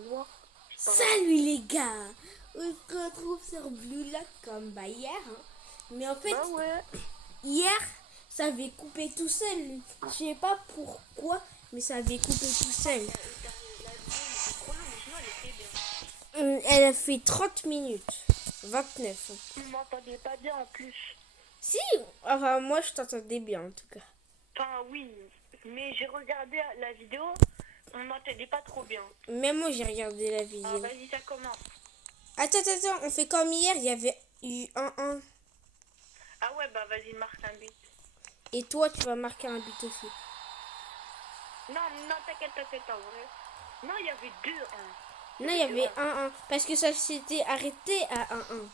Noir. Salut les gars, on se retrouve sur Blue Lock comme hier. Mais en fait, Bah ouais. hier, ça avait coupé tout seul. Je sais pas pourquoi, mais ça avait coupé tout seul. Elle a fait 30 minutes. 29. Tu m'entendais pas bien en plus. Si, enfin moi je t'entendais bien en tout cas. Enfin oui, mais j'ai regardé la vidéo, on m'entendait pas trop bien. Même moi j'ai regardé la Ah vidéo. vas-y, ça commence. Attends, on fait comme hier, il y avait eu 1-1. Ah ouais, bah vas-y, marque un but. Et toi tu vas marquer un but aussi. Non, non, t'inquiète en vrai. Non, il y avait 2-1. Non, il y avait 1-1. Parce que ça s'était arrêté à 1-1.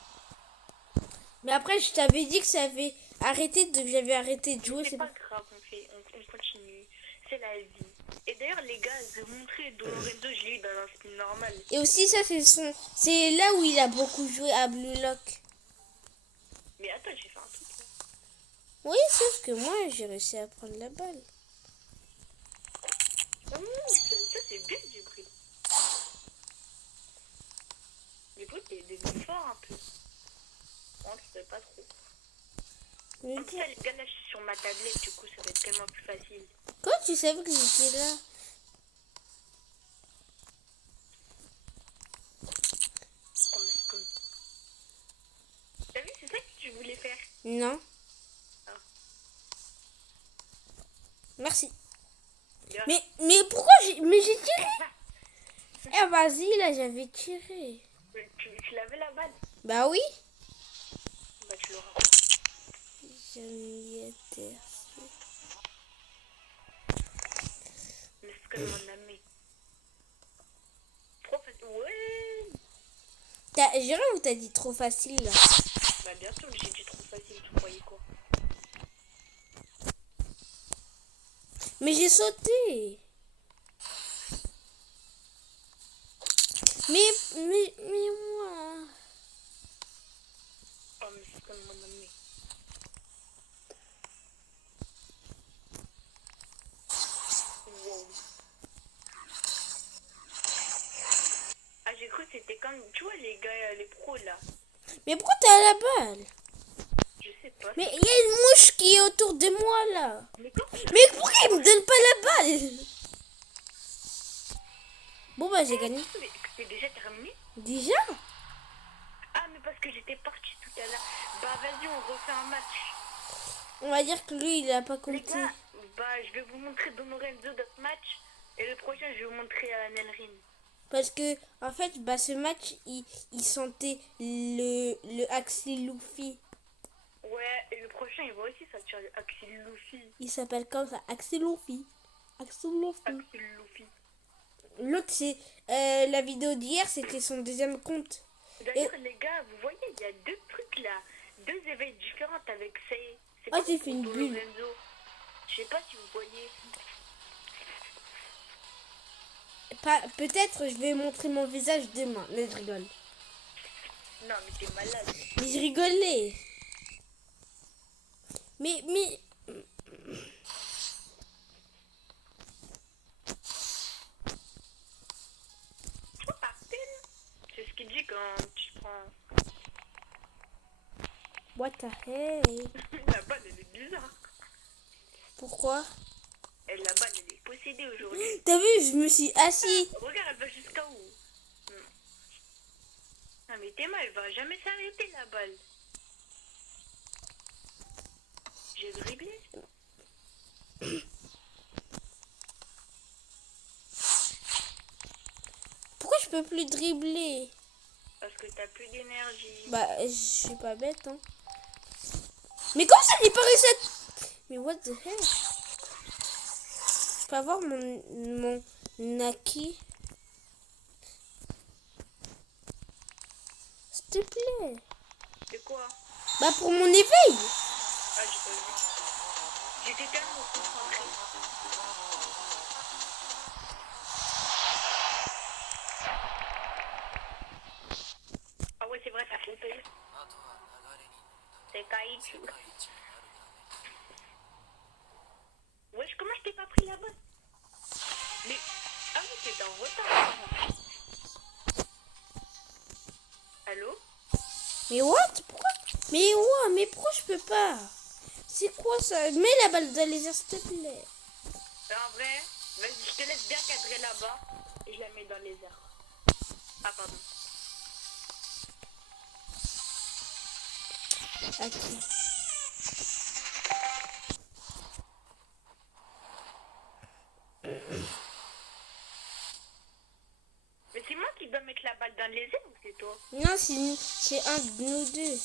Mais après, je t'avais dit que ça avait arrêté, que j'avais arrêté de jouer. C'est pas grave, on continue. C'est la vie. Et d'ailleurs, les gars, je vais vous montrer Lorenzo, je l'ai eu dans un spin normal. Et aussi, ça, c'est là où il a beaucoup joué à Blue Lock. Mais attends, j'ai fait un truc là. Oui, sauf que moi, j'ai réussi à prendre la balle. Ça c'est bien du bruit. Du bruit, t'es devenu fort un peu. Moi, je sais pas trop. En plus, les gars, là, je suis sur ma tablette, du coup, ça va être tellement plus facile. Comment tu savais que j'étais là? Oh, mais c'est comme... T'as vu, c'est ça que tu voulais faire? Non. Ah. Merci. Bien. Mais pourquoi j'ai tiré? Eh, vas-y, là, j'avais tiré. Tu l'avais la balle? Bah oui. Bah, tu l'auras. Je m'y étais. Mais c'est comme mon ami. Trop facile. Ouais. J'irai où t'as dit trop facile là. Bah, bien sûr, j'ai dit trop facile, tu croyais quoi? Mais j'ai sauté. Mais moi. Oh, mais c'est comme mon ami. Wow. Ah, j'ai cru que c'était comme, tu vois, les gars, les pros là. Mais pourquoi t'es à la balle? Je sais pas. Mais il y a une mouche qui est autour de moi là. Mais comment? Mais pourquoi il me donne pas la balle? Bon bah j'ai gagné. C'est déjà terminé? Déjà? Ah, mais parce que j'étais partie tout à l'heure. Bah, vas-y, on refait un match. On va dire que lui il a pas Les compté. gars, bah, je vais vous montrer Don Lorenzo d'autres matchs. Et le prochain, je vais vous montrer Nelrin. Parce que en fait bah ce match il sentait le Axel Luffy. Ouais, et le prochain, il va aussi sortir Axel Luffy. Il s'appelle comme ça, Axel Luffy. Axel Luffy. Axel Luffy. L'autre c'est la vidéo d'hier c'était son deuxième compte. D'ailleurs, les gars, vous voyez, il y a deux trucs là. Deux éveils différents avec Sei. C'est Ah pas j'ai fait une Don bulle. Lorenzo. Je sais pas si vous voyez. Peut-être je vais montrer mon visage demain. Mais je rigole. Non, mais t'es malade. Mais je rigolais. Mais Toi, par peine. C'est ce qu'il dit quand tu prends. what the hell? La balle, elle est bizarre. Pourquoi? Et la balle, elle est possédée aujourd'hui. T'as vu, je me suis assis. Regarde, elle va jusqu'à où? Non, mais Théma, elle va jamais s'arrêter la balle. J'ai dribblé. Pourquoi je peux plus dribbler? Parce que t'as plus d'énergie. Bah, je suis pas bête, hein. Mais comment ça n'est pas réussi à... Mais what the hell? Je peux avoir mon Naki? S'il te plaît. De quoi? Bah, pour mon éveil. Ah, j'ai pas vu. J'étais tellement concentrée. Ah ouais, c'est vrai, ça fait peur. C'est Kaichu. Wesh, comment je t'ai pas pris la balle? Mais... Ah oui, t'étais en retard. Mais what? Pourquoi? Mais pourquoi je peux pas? C'est quoi ça? Mets la balle dans les airs, s'il te plaît. En vrai, vas-y, je te laisse bien cadrer là-bas et je la mets dans les airs. Ah, pardon. Ok. Mais c'est moi qui dois mettre la balle dans les airs ou c'est toi? Non, c'est un de nous deux.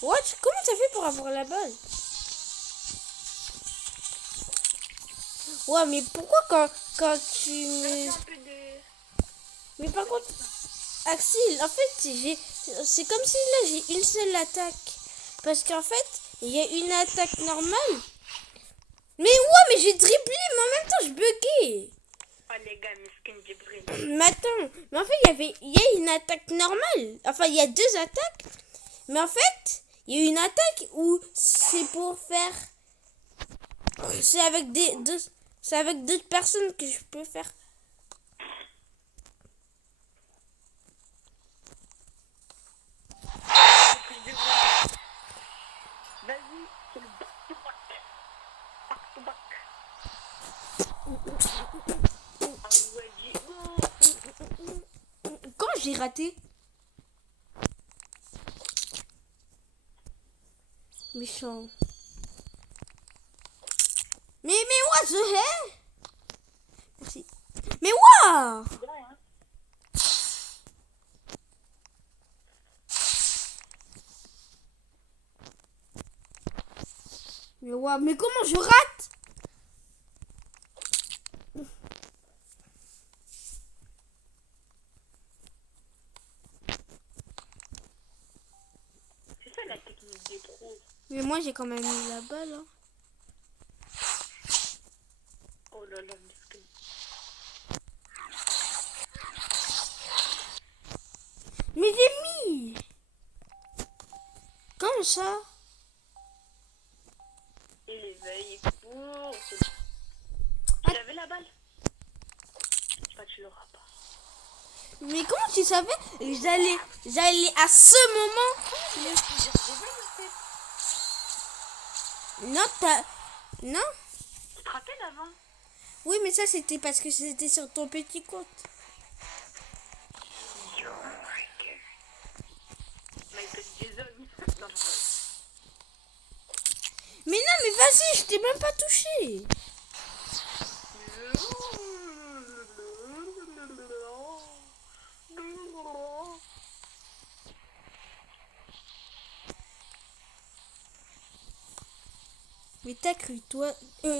What? Comment t'as fait pour avoir la balle? Ouais, mais pourquoi quand tu me... Un peu de... Mais par contre, Axel, en fait, c'est comme si là, j'ai une seule attaque. Parce qu'en fait, il y a une attaque normale. Mais ouais, mais j'ai dribblé, mais en même temps, je buguais. Oh les gars, miskin Djibril. Mais attends, mais en fait, il y a une attaque normale. Enfin, il y a deux attaques. Mais en fait, il y a une attaque où c'est pour faire... C'est avec c'est avec d'autres personnes que je peux faire. Vas-y, c'est le back-to-back. Back-to-back. Ah ouais, Quand j'ai raté? Méchant. Mais what the hell? Merci. Mais what? Mais what? Mais comment je rate? c'est ça la technique des pros. Mais moi j'ai quand même mis la balle. Hein. Oh là là, miskin. Mais j'ai mis. Comme ça? Il veille pour... J'avais la balle. Bah, tu l'auras pas. Mais comment tu savais? J'allais à ce moment. Non, non? Tu te rappelles avant? Oui, mais ça c'était parce que c'était sur ton petit compte. Michael Jason. Non, Mais non, mais vas-y, je t'ai même pas touché. Mais t'as cru toi.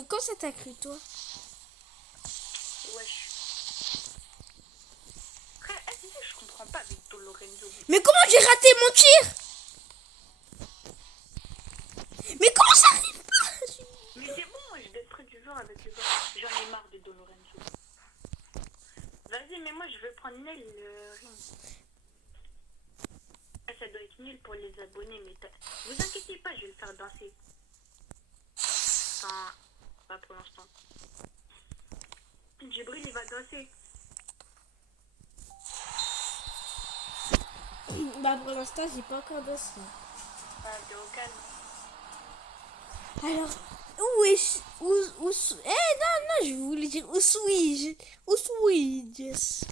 Quand ça t'a cru toi? Wesh. Frère, est-ce que je comprends pas avec ton Lorenzo? Mais comment j'ai raté mon tir? Mais comment ça arrive pas? Mais c'est bon, moi je vais du genre avec le gars. J'en ai marre de Don Lorenzo. Vas-y, mais moi je veux prendre Nel ring. Ah, ça doit être nul pour les abonnés, mais vous inquiétez pas, je vais le faire danser. Enfin, pas pour l'instant. Djibril, il va danser. Bah pour l'instant j'ai pas encore dansé. Ah, t'es au calme. Alors, où est-ce... non, je voulais dire où suis-je? Où suis-je?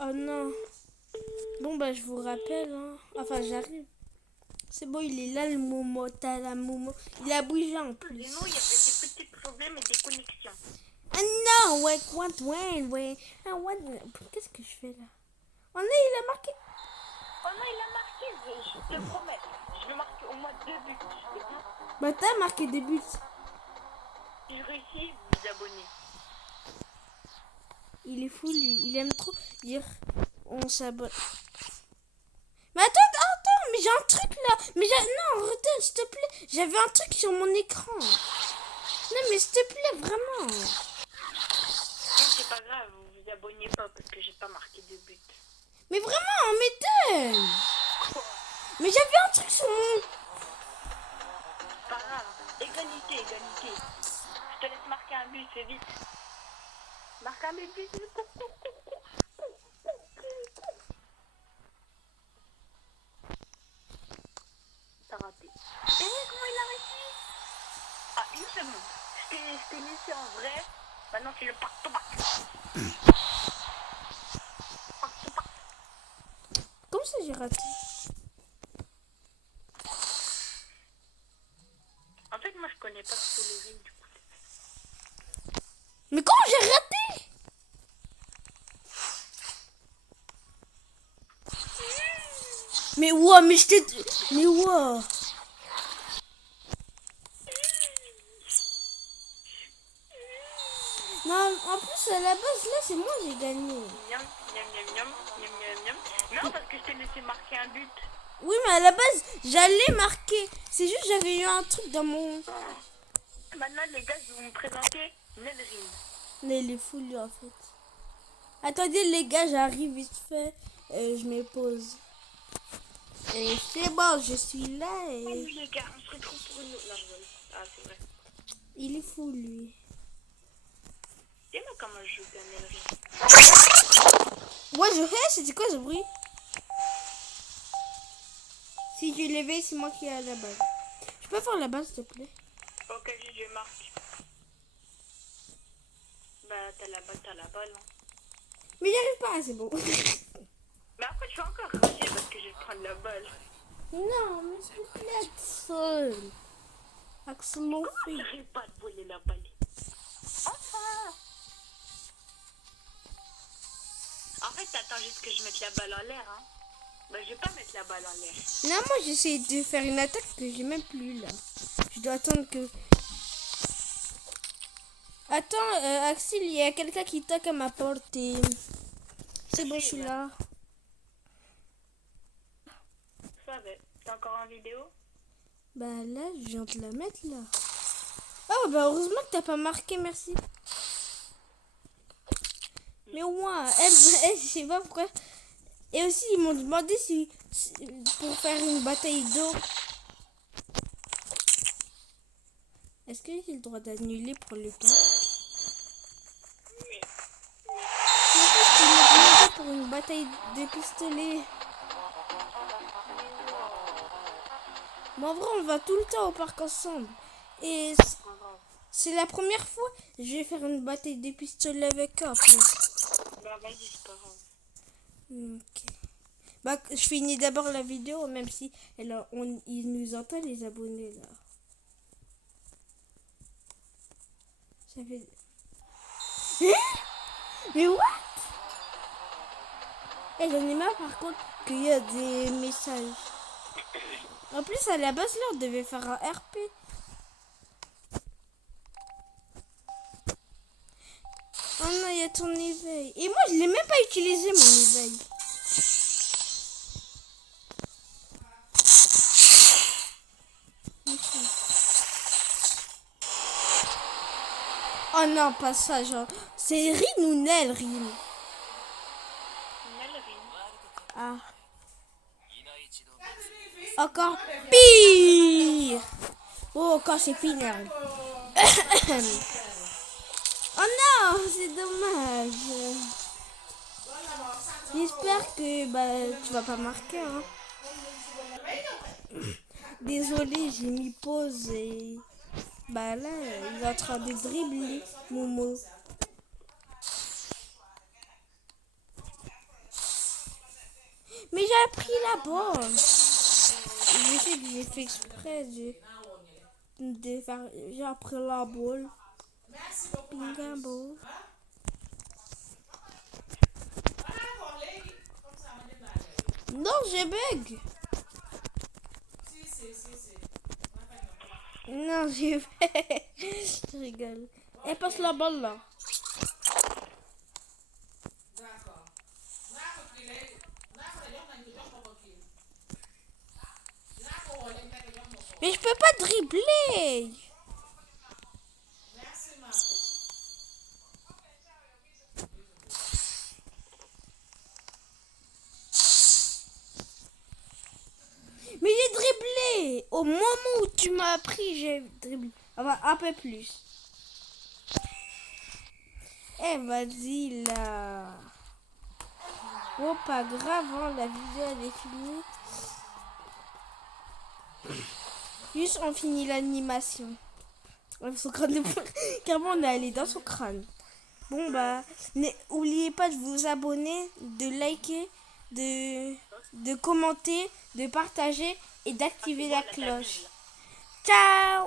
Oh non. Bon bah je vous rappelle, hein. Enfin j'arrive. C'est bon, il est là le moment, t'as la moment. Il a bougé en plus. Sinon, il y avait des petits problèmes et des connexions. Ah non, ouais. Ah ouais, qu'est-ce que je fais là? Oh non, il a marqué. Oh non, il a marqué, je te promets. Je vais marquer au moins 2 buts. Bah t'as marqué des buts. Si je réussis, vous vous abonnez. Il est fou lui, il aime trop dire on s'abonne. Mais attends, mais j'ai un truc là. Non, redonne s'il te plaît. J'avais un truc sur mon écran. Non mais s'il te plaît, vraiment. Non, c'est pas grave, vous vous abonnez pas parce que j'ai pas marqué de but. Mais vraiment, mais donne. Quoi? Mais j'avais un truc sur mon... Pas grave. Égalité. Je te laisse marquer un but, c'est vite. Marque un but. T'as raté. Comment il a réussi? Ah, une seconde. Je t'ai laissé en vrai. Maintenant, c'est le partout. Comment ça j'ai raté? En fait, moi, je connais pas trop les règles du coup. Mais comment j'ai raté? Mais ouah, mais je t'ai... Mais ouah. Non, en plus, à la base, là, c'est moi qui ai gagné. Miam, miam, miam, miam, miam, miam, miam. Non, parce que je t'ai laissé marquer un but. Oui, mais à la base, j'allais marquer. C'est juste j'avais eu un truc dans mon... Maintenant, les gars, je vais vous présenter Nelrine. Mais il est fou, lui, en fait. Attendez, les gars, j'arrive vite fait. Je me pose. Et c'est bon, je suis là et... Salut les gars, on se retrouve pour une autre. Non, je rigole. Ah, c'est vrai. Il est fou, lui. Dis-moi comment je joue bien Nelrine. Ouais, je hais, c'était quoi ce bruit? Si tu l'éveilles, c'est moi qui ai la balle. Je peux faire la balle, s'il te plaît? Ok, je marque. Bah, t'as la balle. Hein. Mais j'arrive pas, c'est bon. Mais après, tu vas encore rager parce que je vais prendre la balle. Non, mais s'il te plaît, Axel. Axel, mon Comment fils. j'arrive pas à te voler la balle? Enfin! En fait, t'attends juste que je mette la balle en l'air, hein. Bah, je vais pas mettre la balle en l'air. Non, moi, j'essaie de faire une attaque que j'ai même plus, là. Je dois attendre que... Attends, Axel, il y a quelqu'un qui toque à ma porte et... C'est bon, je suis là. Ça va. T'es encore en vidéo? Bah là, je viens de la mettre, là. Oh, bah heureusement que t'as pas marqué, merci. Mais moi, elle, je sais pas pourquoi... Et aussi, ils m'ont demandé si pour faire une bataille d'eau. Est-ce que j'ai le droit d'annuler pour le temps? Oui. En fait, ils m'ont demandé pour une bataille de pistolets. Mais en vrai, on va tout le temps au parc ensemble. Et c'est la première fois que je vais faire une bataille de pistolets avec eux. Bah, vas-y, c'est pas grave. Ok. Bah, je finis d'abord la vidéo, même si ils nous entendent, les abonnés, là. Ça fait... Hein? Mais what? Et j'en ai marre, par contre, qu'il y a des messages. En plus, à la base, là, on devait faire un RP. Oh non, il y a ton éveil. Et moi, je l'ai même pas utilisé, mon éveil. Oh non, pas ça, genre. C'est Rin ou Nelrine? Nelrine. Ah. Encore pire. Oh, encore c'est pire. Oh non, c'est dommage. J'espère que tu vas pas marquer. Hein. Désolée, j'ai mis pause et là, il est en train de dribbler, Momo. Mais j'ai pris la balle. Je sais que j'ai fait exprès de faire. J'ai pris la balle. Pingabo. Non, j'ai bug. Non, j'ai fait. Je rigole. Elle passe la balle là. Mais je peux pas dribbler. Mais j'ai dribblé. Au moment où tu m'as appris, j'ai dribblé. Enfin, un peu plus. Eh, vas-y, là. Oh, pas grave, hein, la vidéo, elle est finie. Juste, on finit l'animation. Son crâne de... Carrément, on est allé dans son crâne. Bon, bah, n'oubliez pas de vous abonner, de liker, de commenter, de partager et d'activer la cloche. Ciao!